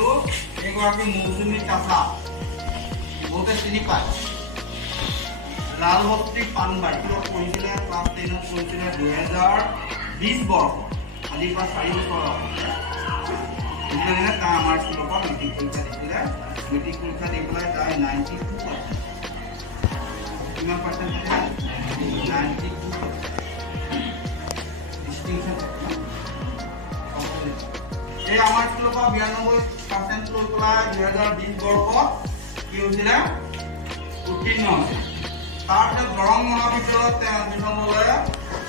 এইটো এইগৰাকী মৌচুমী চাচা বহুতে চিনি পায় লালবস্তি পাণবাৰী পঢ়িছিলে ক্লাছ 10ত পঢ়িছিলে 2020 বৰ্ষ আজিৰ পৰা 4 বছৰ আগতে তাৰ আমাৰ স্কুলৰ পৰা মেট্ৰিক পৰীক্ষা দিছিলে মেট্ৰিক পৰীক্ষা দি পেলাই তাই 92% কিমান পাৰ্চেণ্ট থাকে 92% ডিষ্টিংশ্যন এই আমাৰ স্কুলৰ পৰা 92% লৈ পেলাই 2020 বৰ্ষত কি হৈছিলে উত্তীৰ্ণ হৈছিল তাৰপিছত দৰং মহাবিদ্যালয়ত তেওঁ এডমিশ্যন ল'লে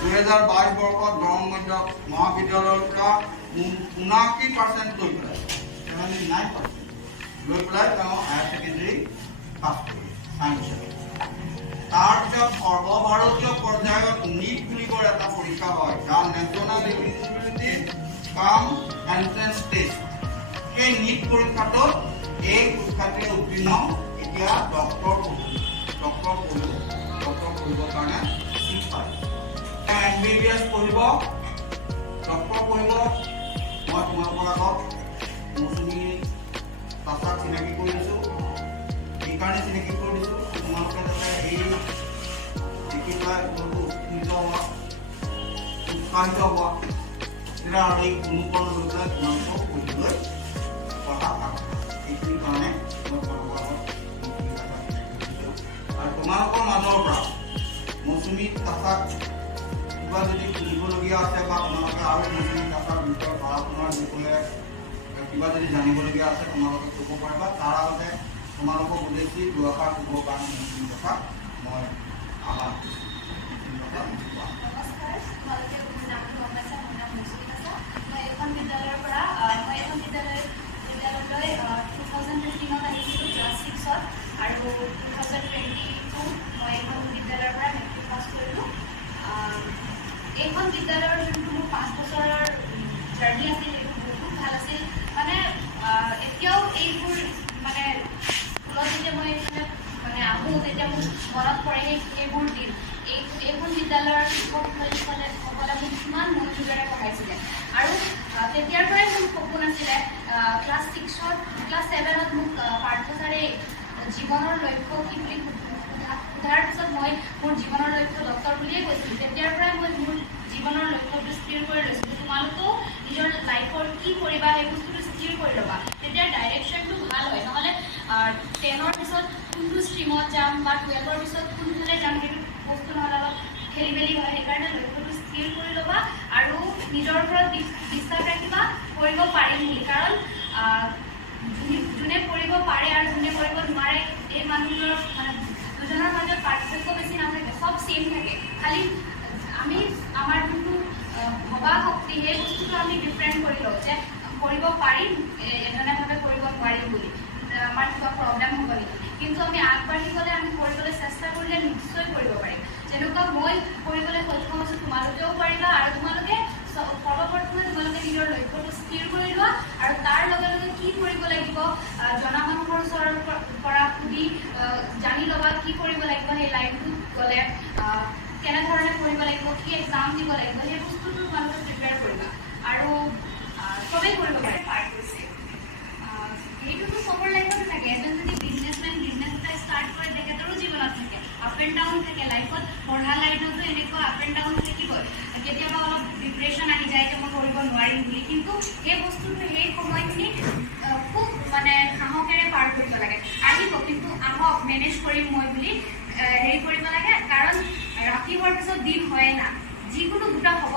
2022 বৰ্ষত দৰং মহাবিদ্যালয়ৰ পৰা 79% লৈ পেলাই 79% লৈ পেলাই তেওঁ হায়াৰ ছেকেণ্ডেৰী পাছ কৰিলে ছায়েন্সত তাৰপিছত সৰ্বভাৰতীয় পৰ্যায়ত নীট বুলি এটা পৰীক্ষা হয় যাৰ নেশ্যনেল এলিজিবিলিটি কাম এন্ট্ৰেন্স টেষ্ট সেই নীট পৰীক্ষাটোত এই পৰীক্ষাটোৱে উত্তীৰ্ণ এতিয়া ডক্টৰ পঢ়িবৰ কাৰণে চিট পায় MBBS পঢ়িব ডক্টৰ পঢ়িব মই তোমালোকৰ আগত মৌচুমী চাচাক চিনাকি কৰি দিছোঁ সেইকাৰণে চিনাকি কৰি দিছোঁ তোমালোকে যাতে এই দেখি পেলাই উৎসাহিত হোৱা তেতিয়া আৰু এই অনুকৰণ লৈ পেলাই তোমালোকক পঢ়িবলৈ পঢ়া এইখিনিৰ কাৰণে মই তোমালোকৰ আগত আৰু তোমালোকৰ মাজৰ পৰা মৌচুমী চাচাক কিবা যদি সুধিবলগীয়া আছে বা তোমালোকে আৰু মৌচুমী চাচাৰ বিষয়ে পঢ়া শুনাৰ বিষয়ে কিবা যদি জানিবলগীয়া আছে তোমালোকে ক'ব পাৰিবা তাৰ আগতে তোমালোকক উদ্দেশ্যি দুআষাৰ ক'বৰ কাৰণে মৌচুমী চাচাক মই আহ্বান আৰু 2022 মই এখন বিদ্যালয়ৰ পৰা মেট্ৰিক পাছ কৰিলোঁ এইখন বিদ্যালয়ৰ যোনটো মোৰ 5 বছৰৰ জাৰ্ণি আছিল সেইটো বহুত ভাল আছিল মানে এতিয়াও এইবোৰ মানে স্কুলত যেতিয়া মই মানে আহোঁ তেতিয়া মোৰ মনত পৰে সেইবোৰ দিন এইখন বিদ্যালয়ৰ শিক্ষক শিক্ষয়িত্ৰীসকলে মোক কিমান মনোযোগেৰে পঢ়াইছিলে আৰু তেতিয়াৰ পৰাই মোৰ সপোন আছিলে ক্লাছ 6ত ক্লাছ 7ত মোক পাৰ্থ ছাৰে জীৱনৰ লক্ষ্য কি বুলি সোধাৰ পিছত মই মোৰ জীৱনৰ লক্ষ্য ডক্টৰ বুলিয়ে কৈছিলোঁ তেতিয়াৰ পৰাই মই মোৰ জীৱনৰ লক্ষ্যটো স্থিৰ কৰি লৈছিলোঁ তোমালোকেও নিজৰ লাইফৰ কি কৰিবা সেই বস্তুটো স্থিৰ কৰি ল'বা তেতিয়া ডাইৰেকশ্যনটো ভাল হয় নহ'লে 10ৰ পিছত কোনটো ষ্ট্ৰীমত যাম বা 12ৰ পিছত কোনফালে যাম সেইটো বস্তু নহ'লে অলপ খেলি মেলি হয় সেইকাৰণে লক্ষ্যটো স্থিৰ কৰি ল'বা আৰু নিজৰ ওপৰত বিশ্বাস ৰাখিবা কৰিব পাৰিম বুলি কাৰণ যোনে কৰিব পাৰে আৰু যোনে কৰিব নোৱাৰে এই মানুহবোৰৰ মানে দুজনৰ মাজত পাৰ্থক্য বেছি নাথাকে চব ছেম থাকে খালি আমি আমাৰ যোনটো ভবা শক্তি সেই বস্তুটো আমি ডিফাৰেণ্ট কৰি লওঁ যে কৰিব পাৰিম এনেধৰণেভাৱে কৰিব নোৱাৰিম বুলি আমাৰ কিবা প্ৰব্লেম হ'ব নেকি কিন্তু আমি আগবাঢ়ি গ'লে আমি কৰিবলৈ চেষ্টা কৰিলে নিশ্চয় কৰিব পাৰিম যেনেকুৱা মই কৰিবলৈ সক্ষম হৈছোঁ তোমালোকেও পাৰিবা আৰু তোমালোকে সৰ্বপ্ৰথমে তোমালোকে নিজৰ লক্ষ্যটো স্থিৰ কৰি লোৱা আৰু তাৰ লগে লগে কি কৰিব লাগিব জনা মানুহৰ ওচৰৰ পৰা সুধি জানি ল'বা কি কৰিব লাগিব সেই লাইনটোত গ'লে কেনেধৰণে পঢ়িব লাগিব কি এক্সাম দিব লাগিব সেই বস্তুটো তোমালোকে প্ৰিপেয়াৰ কৰিবা আৰু চবেই কৰিব পাৰে পাৰ্ট হৈছে সেইটোতো চবৰ লাইফত থাকে এজন যদি বিজনেছমেন বিজনেছ এটা ষ্টাৰ্ট কৰে তেখেতৰো জীৱনত থাকে আপ এণ্ড ডাউন থাকে লাইফত পঢ়া লাইনতো এনেকুৱা আপ এণ্ড ডাউন থাকিবই কেতিয়াবা অলপ ডিপ্ৰেশ্যন আহি যায় যে মই কৰিব নোৱাৰিম বুলি কিন্তু সেই বস্তুটো সেই সময়খিনি খুব মানে সাহসেৰে পাৰ কৰিব লাগে আহিব কিন্তু আহক মেনেজ কৰিম মই বুলি হেৰি কৰিব লাগে কাৰণ ৰাতি হোৱাৰ পিছত দিন হয় না যিকোনো দুটা হ'ব